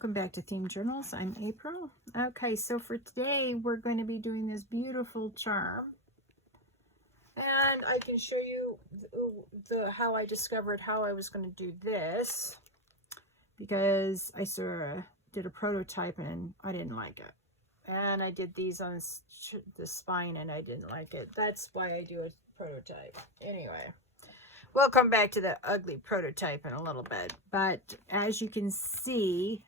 welcome back to Themed Journals. I'm April. Okay, so for today we're going to be doing this beautiful charm, and I can show you how I discovered how I was going to do this, because I sort of did a prototype and I didn't like it, and I did these on the spine and I didn't like it. That's why I do a prototype. Anyway, we'll come back to the ugly prototype in a little bit, but as you can see,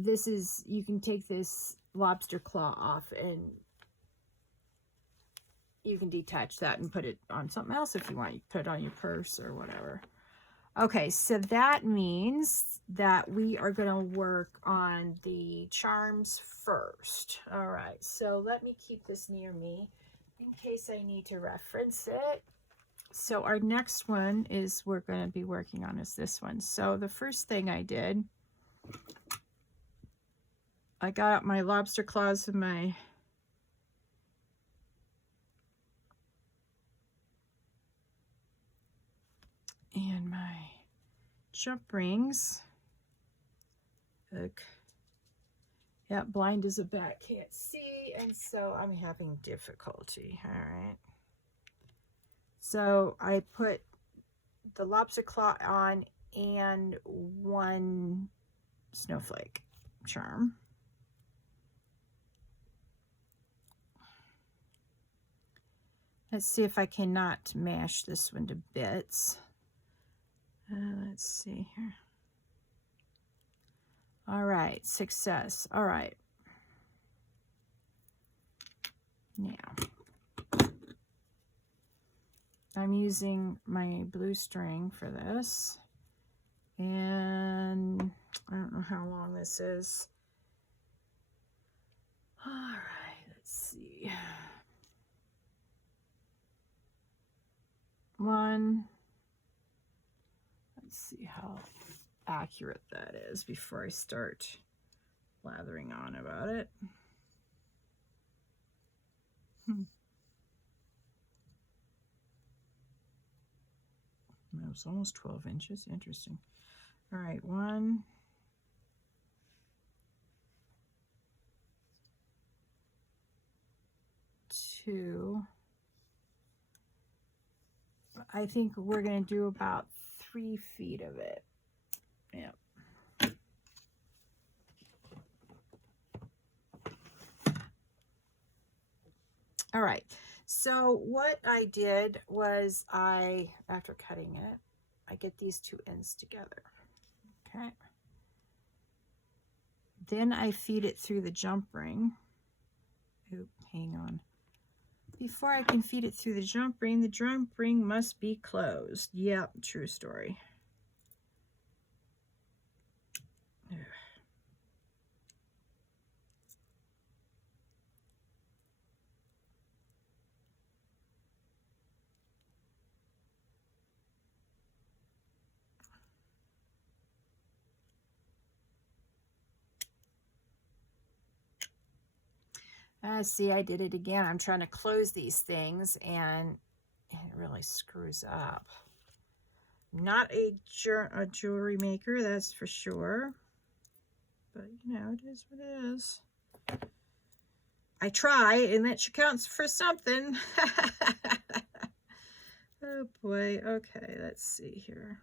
this is, you can take this lobster claw off and you can detach that and put it on something else if you want. You put it on your purse or whatever. Okay, so that means that we are going to work on the charms first. All right, so let me keep this near me in case I need to reference it. So our next one is we're going to be working on is this one. So the first thing I did, I got out my lobster claws and my jump rings. Look. Yeah, blind as a bat, can't see, and so I'm having difficulty. All right. So I put the lobster claw on and one snowflake charm. Let's see if I cannot mash this one to bits. Let's see here. All right, success. All right. Now, I'm using my blue string for this. And I don't know how long this is. All right, let's see. Let's see how accurate that is before I start blathering on about it. It was almost 12 inches. Interesting. All right, 1, 2. I think we're going to do about 3 feet of it. Yep. All right. So what I did was after cutting it, I get these 2 ends together. Okay. Then I feed it through the jump ring. Oop, hang on. Before I can feed it through the jump ring must be closed. Yep, true story. See, I did it again. I'm trying to close these things and it really screws up. Not a jewelry maker, that's for sure. But, you know, it is what it is. I try, and that counts for something. Oh, boy. Okay, let's see here.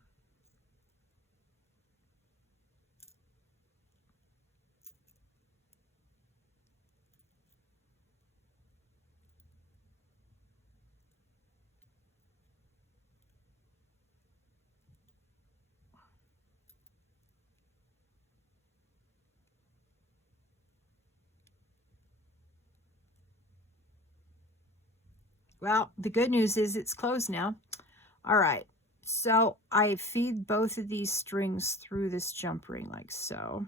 Well, the good news is it's closed now. All right, so I feed both of these strings through this jump ring like so.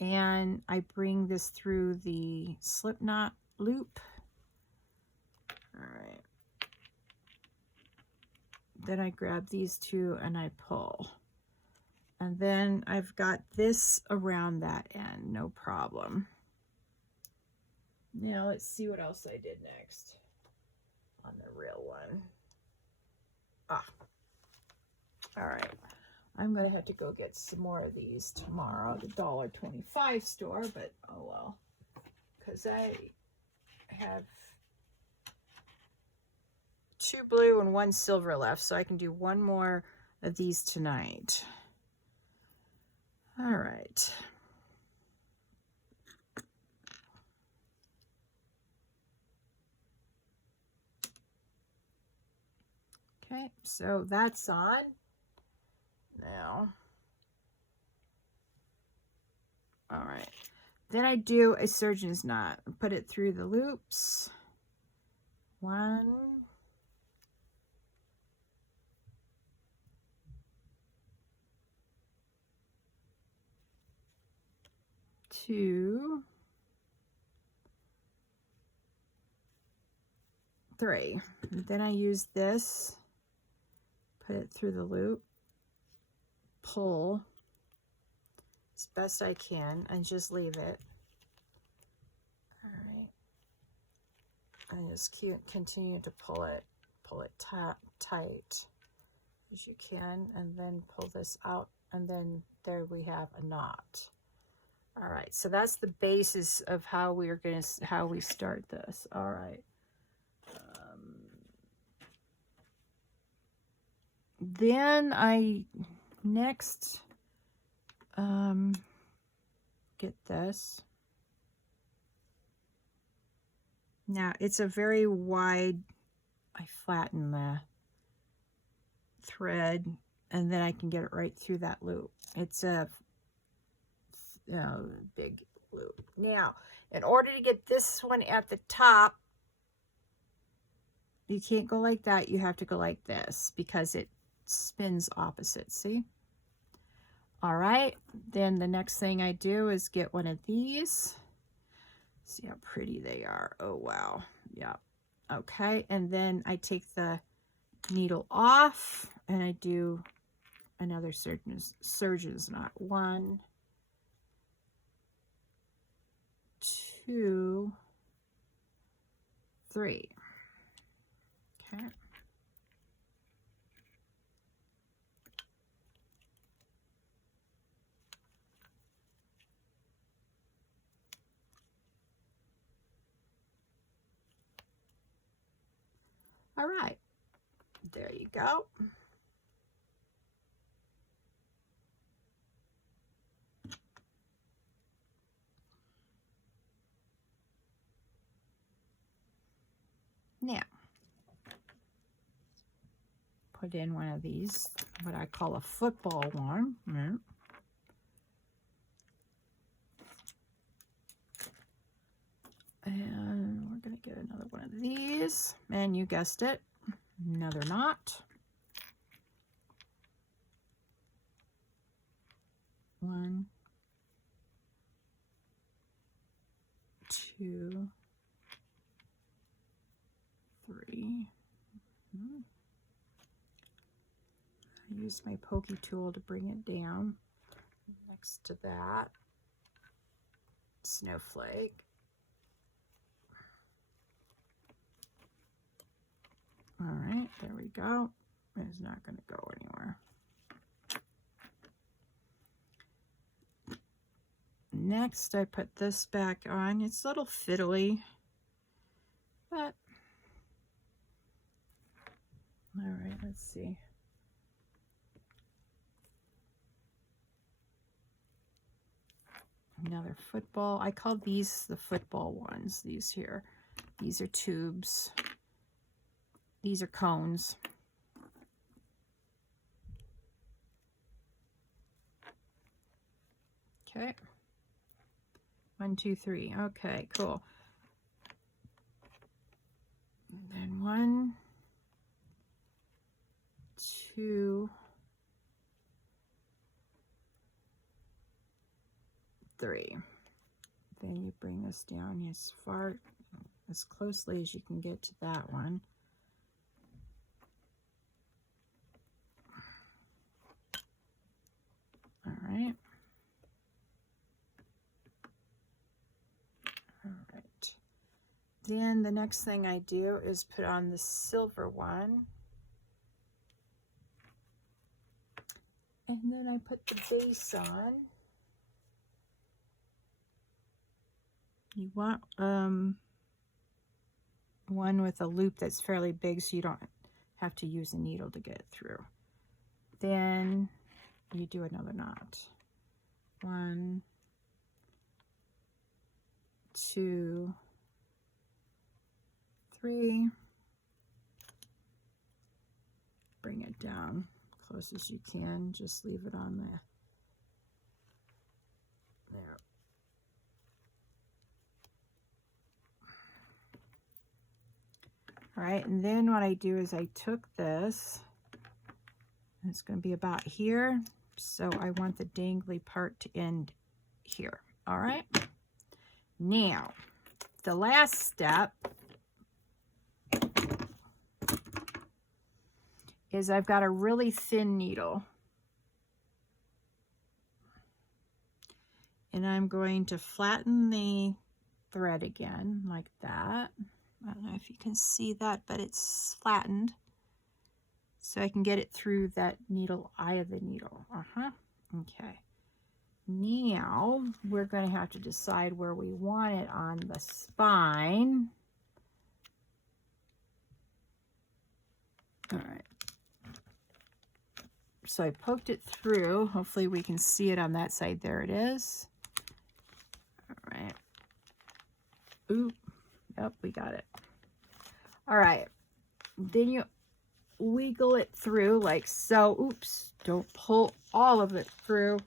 And I bring this through the slip knot loop. All right. Then I grab these 2 and I pull. And then I've got this around that end, no problem. Now let's see what else I did next on the real one. All right. I'm going to have to go get some more of these tomorrow at the $1.25 store, but oh well. Because I have 2 blue and 1 silver left, so I can do 1 more of these tonight. All right. Okay, so that's on. Now, all right. Then I do a surgeon's knot. Put it through the loops. 1, 2, 3. And then I use this. Put it through the loop. Pull as best I can and just leave it. All right. And just continue to pull it tight as you can, and then pull this out, and then there we have a knot. All right, so that's the basis of how we start this. All right. Then I next get this. Now it's a very wide, I flatten the thread and then I can get it right through that loop. It's a big loop. Now, in order to get this one at the top, you can't go like that. You have to go like this because it spins opposite, see? All right, then the next thing I do is get one of these. See how pretty they are. Oh, wow. Yeah. Okay, and then I take the needle off and I do another surgeon's knot. 1, 2, 3. Okay. All right, there you go. Now, put in one of these, what I call a football one. And we're going to get another one of these. And you guessed it, another knot. 1, 2, 3. I use my pokey tool to bring it down. Next to that, snowflake. All right, there we go. It's not going to go anywhere. Next, I put this back on. It's a little fiddly, but all right, let's see. Another football. I call these the football ones, these here. These are tubes. These are cones. Okay. 1, 2, 3. Okay, cool. And then 1, 2, 3. Then you bring this down as closely as you can get to that one. All right. All right. Then the next thing I do is put on the silver one. And then I put the base on. You want one with a loop that's fairly big so you don't have to use a needle to get it through. Then you do another knot. 1, 2, 3. Bring it down close as you can. Just leave it on there. There. All right, and then what I do is I took this, and it's going to be about here, so I want the dangly part to end here. All right, now the last step is I've got a really thin needle, and I'm going to flatten the thread again like that. I don't know if you can see that, but it's flattened so I can get it through that needle eye of the needle. Okay. Now we're going to have to decide where we want it on the spine. All right. So I poked it through. Hopefully we can see it on that side. There it is. All right. Oop. Yep, we got it. All right. Then you wiggle it through like so. Oops. Don't pull all of it through.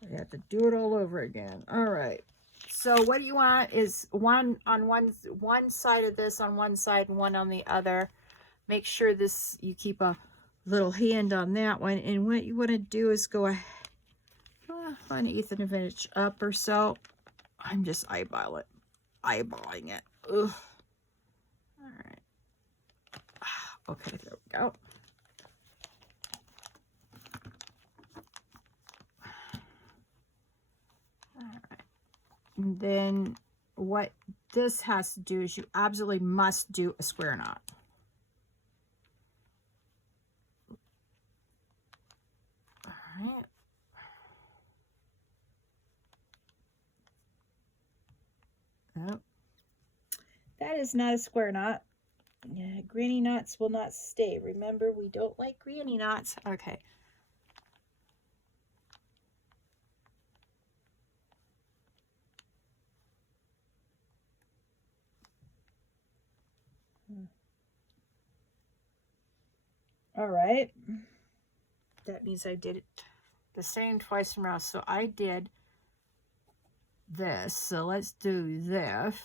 You have to do it all over again. All right. So what you want is one on one side of this on one side and one on the other. Make sure this, you keep a little hand on that one. And what you want to do is go 1/8 of an inch up or so. I'm just eyeballing it. Ugh. All right. Okay, there we go. All right. And then what this has to do is you absolutely must do a square knot. All right. Oh, that is not a square knot. Yeah, granny knots will not stay. Remember, we don't like granny knots. Okay. All right. That means I did it the same twice around. So I did this. So let's do this.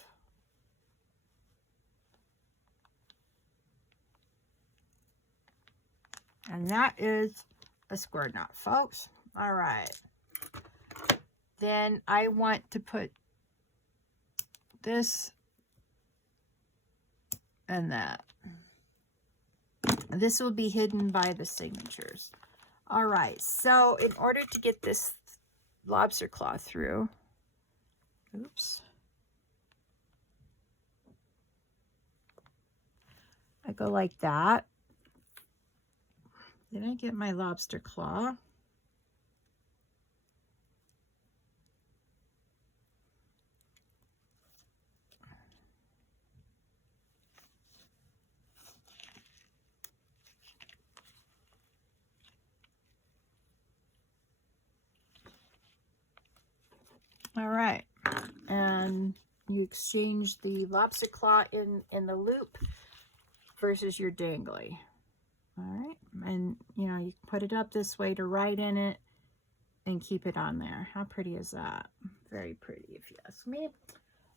And that is a square knot, folks. All right. Then I want to put this and that. This will be hidden by the signatures. All right. So in order to get this lobster claw through, oops. I go like that. Then I get my lobster claw. All right, and you exchange the lobster claw in the loop versus your dangly. All right, and you know, you put it up this way to write in it and keep it on there. How pretty is that? Very pretty, if you ask me.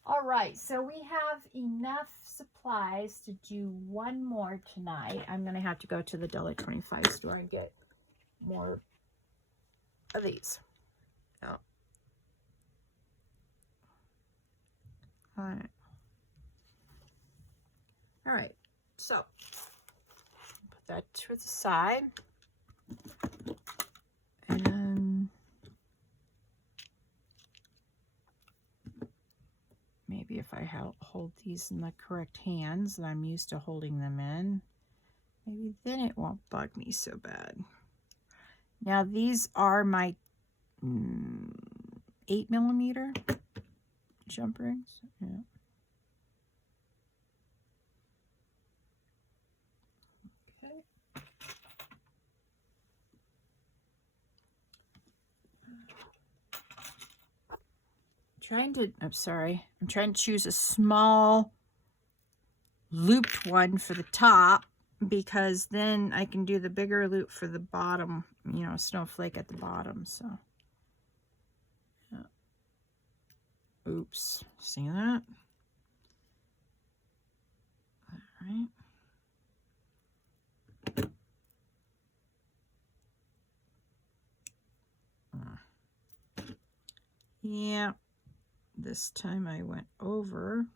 All right, so we have enough supplies to do one more tonight. I'm gonna have to go to the $1.25 store and get more of these. Oh. All right, so put that to the side, and maybe if I hold these in the correct hands that I'm used to holding them in, maybe then it won't bug me so bad. Now these are my 8mm jump rings. Yeah. Okay. I'm trying to choose a small looped one for the top, because then I can do the bigger loop for the bottom, you know, snowflake at the bottom. So, yeah. Oops, see that? All right. Yeah, this time I went over.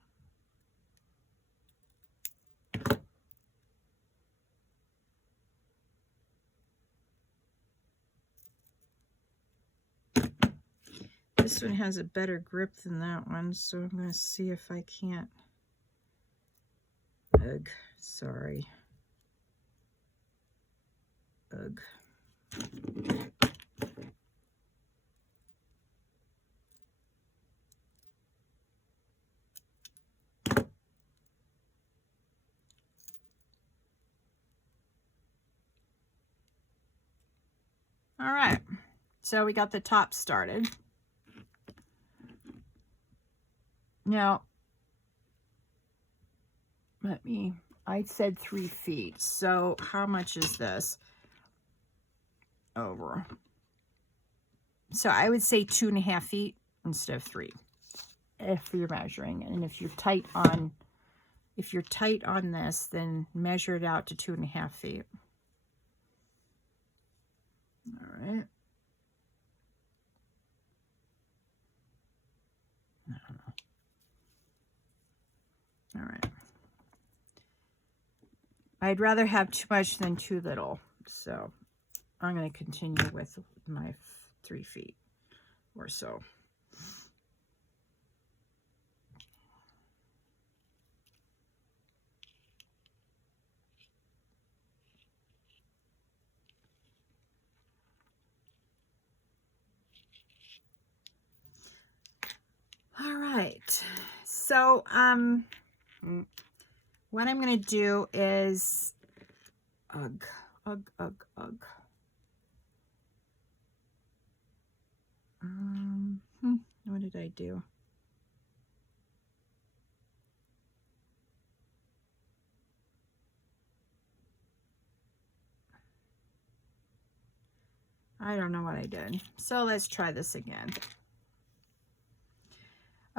This one has a better grip than that one, so I'm going to see if I can't. Ugh, sorry. Ugh. All right, so we got the top started. Now, I said 3 feet, so how much is this over? So I would say 2.5 feet instead of 3, if you're measuring. And if you're tight on this, then measure it out to 2.5 feet. All right. I don't know. All right. I'd rather have too much than too little, so I'm going to continue with my 3 feet or so. All right, so what I'm going to do is, ugh. What did I do? I don't know what I did. So let's try this again.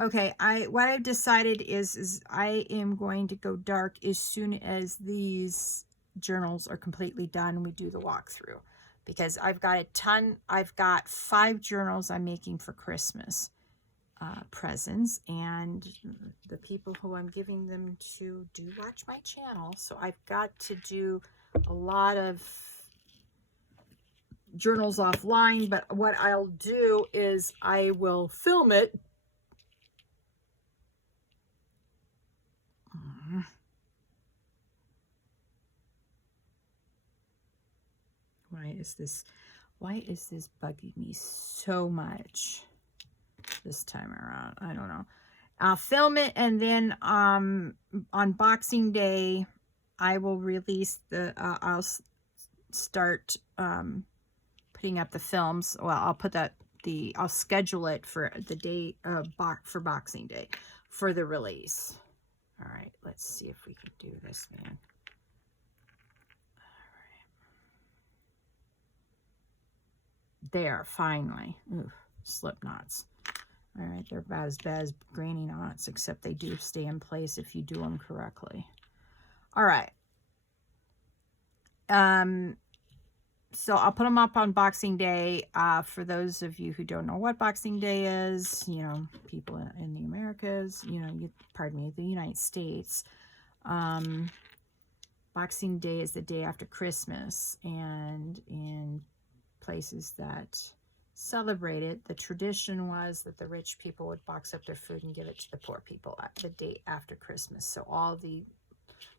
Okay, what I've decided is I am going to go dark as soon as these journals are completely done and we do the walkthrough, because I've got 5 journals I'm making for Christmas presents, and the people who I'm giving them to do watch my channel, so I've got to do a lot of journals offline. But what I'll do is I will film it. Why is this bugging me so much this time around? I don't know. I'll film it, and then on Boxing Day I will release I'll start putting up the films. Well, I'll put I'll schedule it for the day for Boxing Day for the release. All right, let's see if we can do this, man. There, finally. Ooh, slip knots. All right, they're about as bad as granny knots, except they do stay in place if you do them correctly. All right. So I'll put them up on Boxing Day. For those of you who don't know what Boxing Day is, you know, people in the Americas, you know, the United States. Boxing Day is the day after Christmas, and in places that celebrate it, the tradition was that the rich people would box up their food and give it to the poor people at the day after Christmas. So all the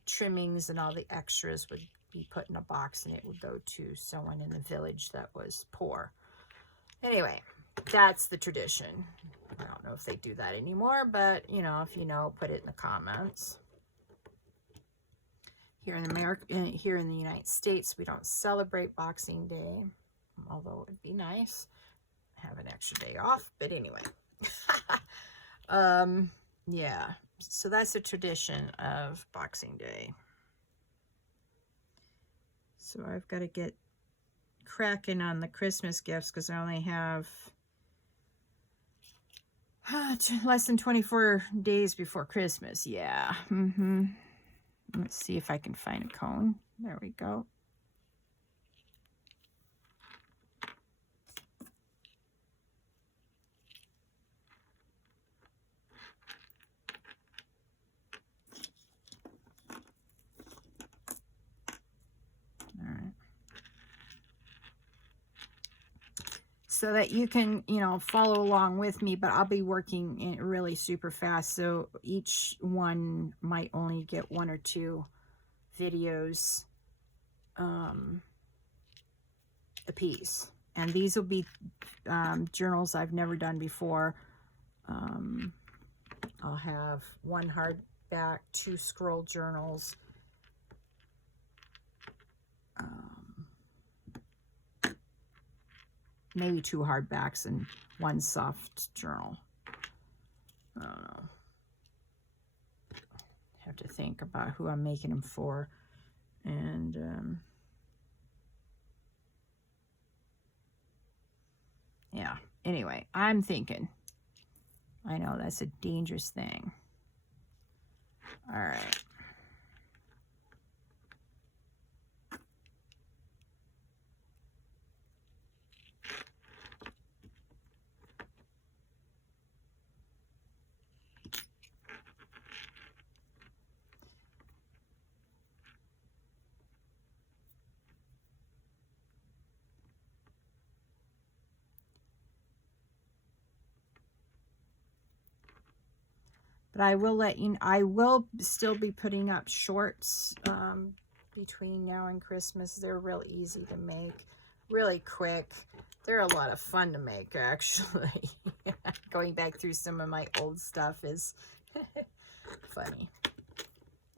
trimmings and all the extras would be put in a box and it would go to someone in the village that was poor. Anyway, that's the tradition. I don't know if they do that anymore, but you know, if you know, put it in the comments. Here in here in the United States, we don't celebrate Boxing Day, although it would be nice to have an extra day off. But anyway, yeah. So that's the tradition of Boxing Day. So I've got to get cracking on the Christmas gifts because I only have less than 24 days before Christmas. Yeah. Let's see if I can find a cone. There we go. All right. So that you can, you know, follow along with me, but I'll be working in really super fast. So each one might only get 1 or 2 videos a piece. And these will be journals I've never done before. I'll have 1 hardback, 2 scroll journals, maybe 2 hardbacks and 1 soft journal. I don't know. Have to think about who I'm making them for. And yeah, anyway, I'm thinking. I know that's a dangerous thing. All right. But I will let you know, I will still be putting up shorts between now and Christmas. They're real easy to make, really quick. They're a lot of fun to make, actually. Going back through some of my old stuff is funny.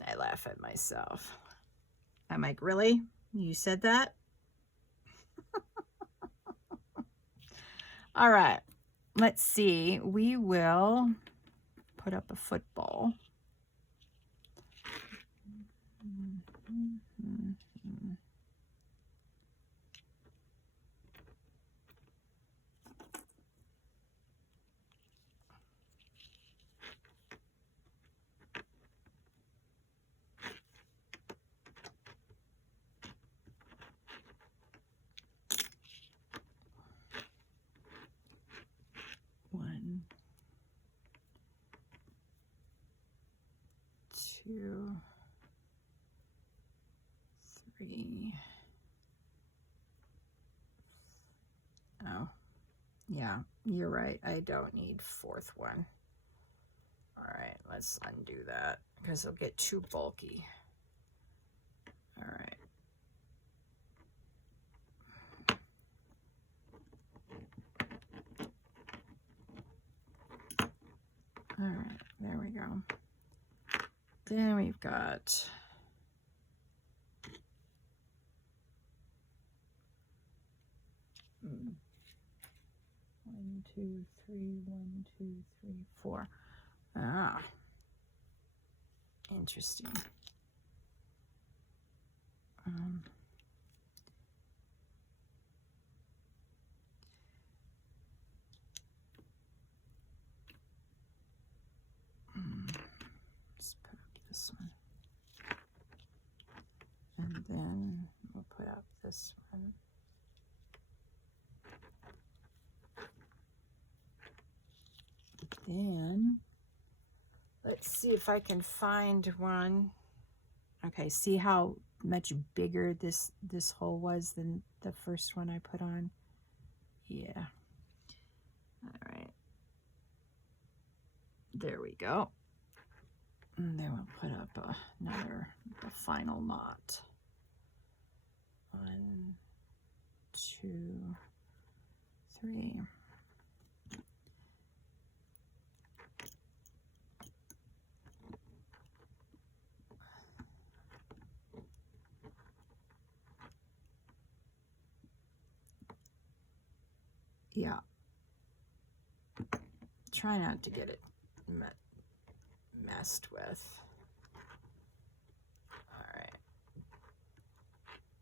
I laugh at myself. I'm like, really? You said that? All right. Let's see. We will put up a football. One, 2, 3. Oh, yeah, you're right. I don't need 4th one. All right, let's undo that because it'll get too bulky. All right. All right, there we go. Then we've got one, two, three, 1, 2, 3, 4. Ah, interesting. Let's put up this one. And then we'll put up this one. Then let's see if I can find one. Okay, see how much bigger this hole was than the first one I put on? Yeah. All right. There we go. And then we'll put up the final knot. 1, 2, 3. Yeah. Try not to get it messed with.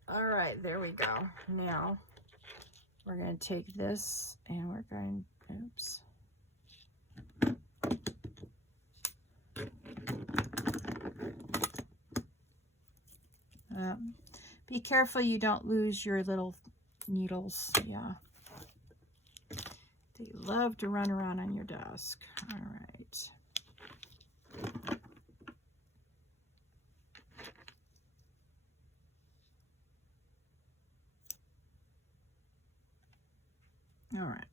All right, there we go. Now we're going to take this and we're going, oops. Be careful you don't lose your little needles. Yeah. They love to run around on your desk. All right. All right.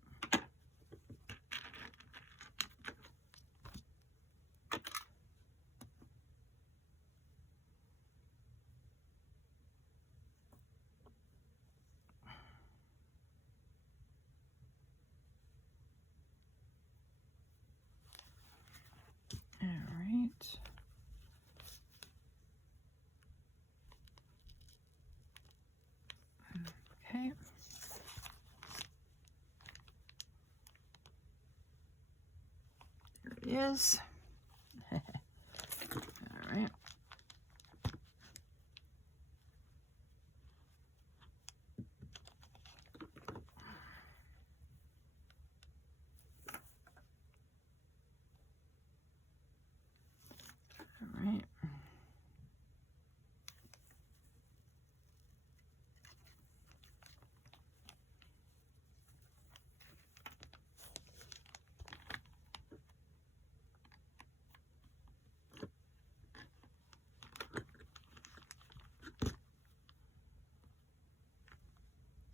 All right. Okay. There it is. All right. All right.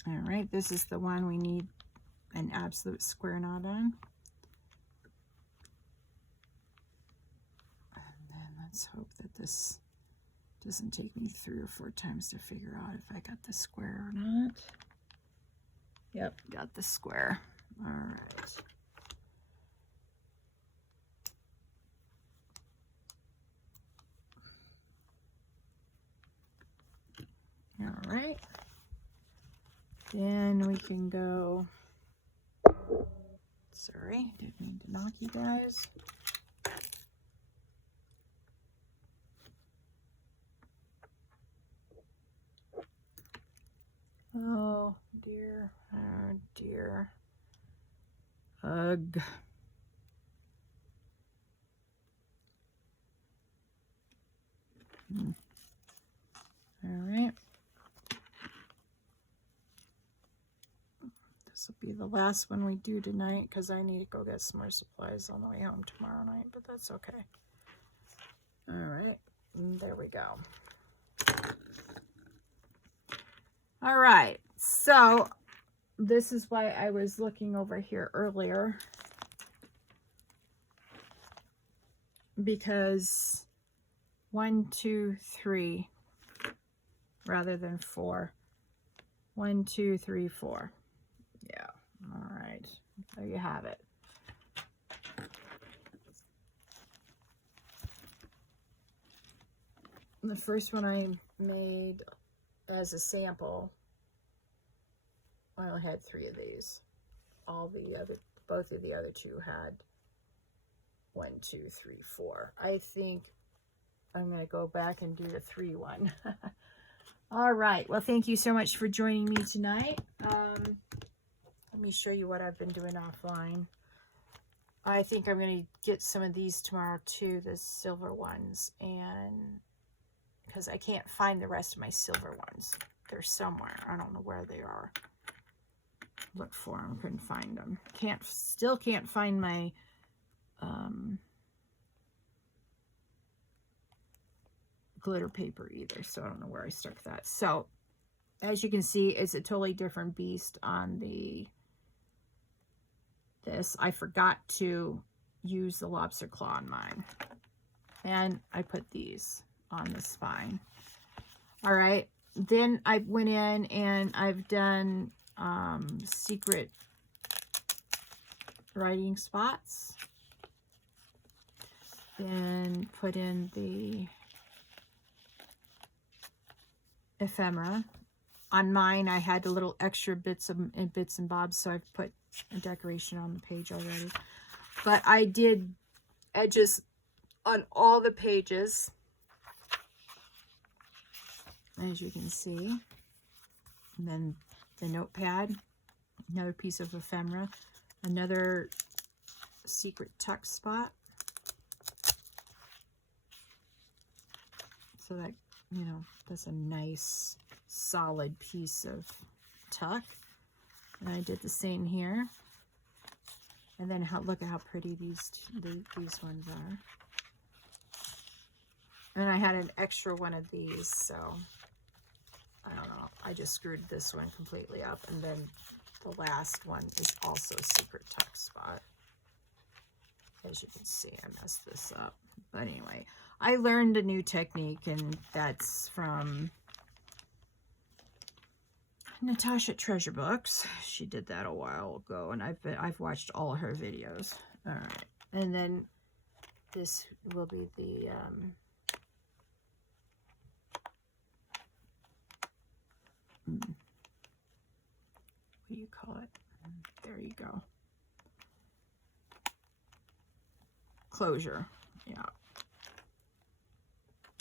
All right, this is the one we need an absolute square knot on. And then let's hope that this doesn't take me 3 or 4 times to figure out if I got the square or not. Yep, got the square. All right. All right. Then we can go, sorry, didn't mean to knock you guys. Oh dear, oh dear. Ugh. All right. This will be the last one we do tonight because I need to go get some more supplies on the way home tomorrow night, but that's okay. All right, and there we go. All right, so this is why I was looking over here earlier, because 1, 2, 3 rather than 4. 1, 2, 3, 4. Yeah. All right. There you have it. The first one I made as a sample, I only had 3 of these. Both of the other 2 had 1, 2, 3, 4. I think I'm going to go back and do the 3 one. All right. Well, thank you so much for joining me tonight. Let me show you what I've been doing offline. I think I'm going to get some of these tomorrow too, the silver ones, and because I can't find the rest of my silver ones. They're somewhere. I don't know where they are. Look for them. Couldn't find them. Still can't find my glitter paper either, so I don't know where I stuck that. So as you can see, it's a totally different beast on this. I forgot to use the lobster claw on mine, and I put these on the spine. All right, then I went in and I've done secret writing spots. Then put in the ephemera. On mine, I had a little extra bits and bobs, so I've put a decoration on the page already. But I did edges on all the pages, as you can see. And then the notepad, another piece of ephemera, another secret tuck spot. So that, you know, that's a nice solid piece of tuck. And I did the same here. And then look at how pretty these ones are. And I had an extra one of these, so I don't know. I just screwed this one completely up. And then the last one is also a secret tuck spot. As you can see, I messed this up. But anyway, I learned a new technique, and that's from Natasha Treasure Books. She did that a while ago, and I've watched all of her videos. All right, and then this will be the what do you call it? There you go. Closure. Yeah.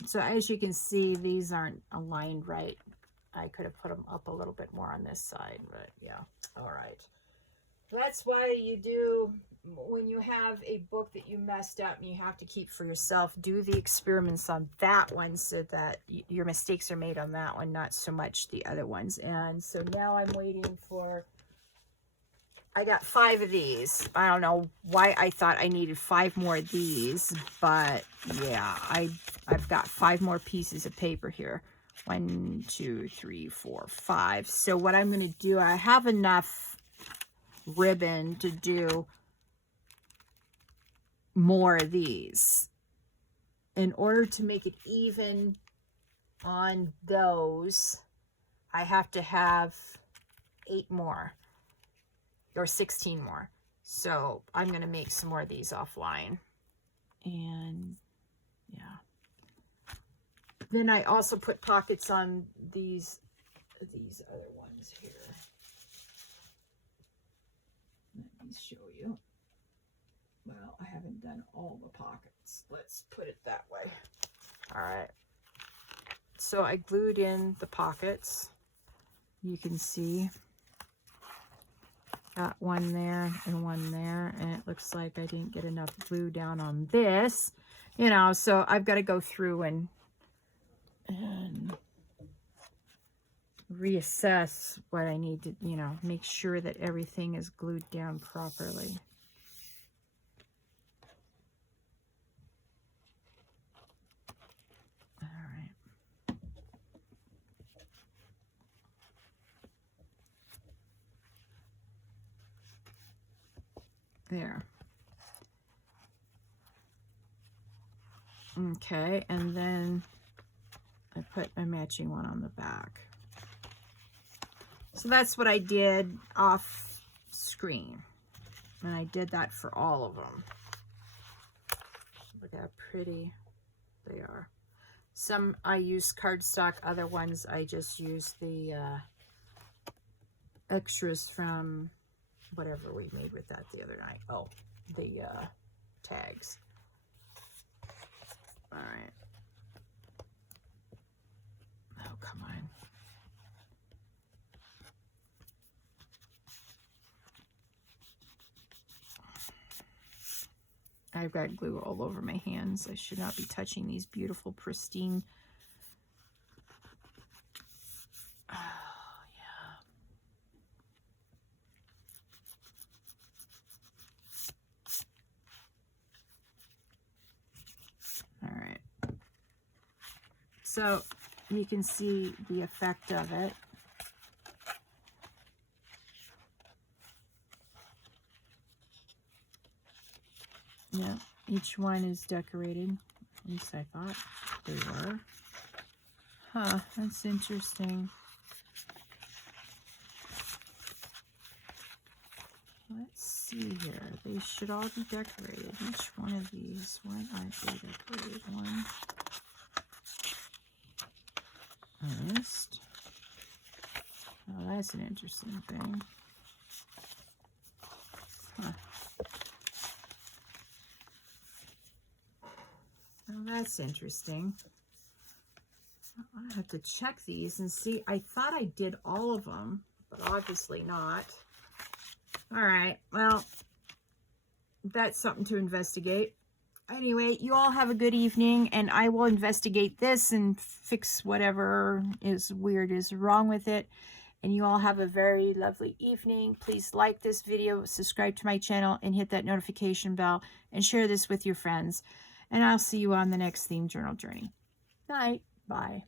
So as you can see, these aren't aligned right. I could have put them up a little bit more on this side, but yeah. All right. That's why you do, when you have a book that you messed up and you have to keep for yourself, do the experiments on that one so that your mistakes are made on that one, not so much the other ones. And so now I'm waiting for, I got 5 of these. I don't know why I thought I needed 5 more of these, but yeah, I've got 5 more pieces of paper here. 1, 2, 3, 4, 5. So what I'm going to do, I have enough ribbon to do more of these. In order to make it even on those, I have to have 8 more. Or 16 more. So I'm going to make some more of these offline. And yeah. Then I also put pockets on these other ones here. Let me show you. Well, I haven't done all the pockets. Let's put it that way. All right. So I glued in the pockets. You can see. Got one there and one there, and it looks like I didn't get enough glue down on this, you know, so I've got to go through and reassess what I need to, you know, make sure that everything is glued down properly. All right. There. Okay, and then I put a matching one on the back. So that's what I did off screen. And I did that for all of them. Look how pretty they are. Some I use cardstock, other ones I just use the extras from whatever we made with that the other night. Oh, the tags. All right. Oh, come on. I've got glue all over my hands. I should not be touching these beautiful, pristine. Oh, yeah. All right. So you can see the effect of it. Yeah, each one is decorated. At least I thought they were. Huh, that's interesting. Let's see here. They should all be decorated. Each one of these. Why aren't they decorated? One. List. Oh, that's an interesting thing. Huh. Oh, that's interesting. I have to check these and see. I thought I did all of them, but obviously not. All right, well, that's something to investigate. Anyway, you all have a good evening, and I will investigate this and fix whatever is weird is wrong with it. And you all have a very lovely evening. Please like this video, subscribe to my channel, and hit that notification bell, and share this with your friends. And I'll see you on the next Theme Journal journey. Night. Bye.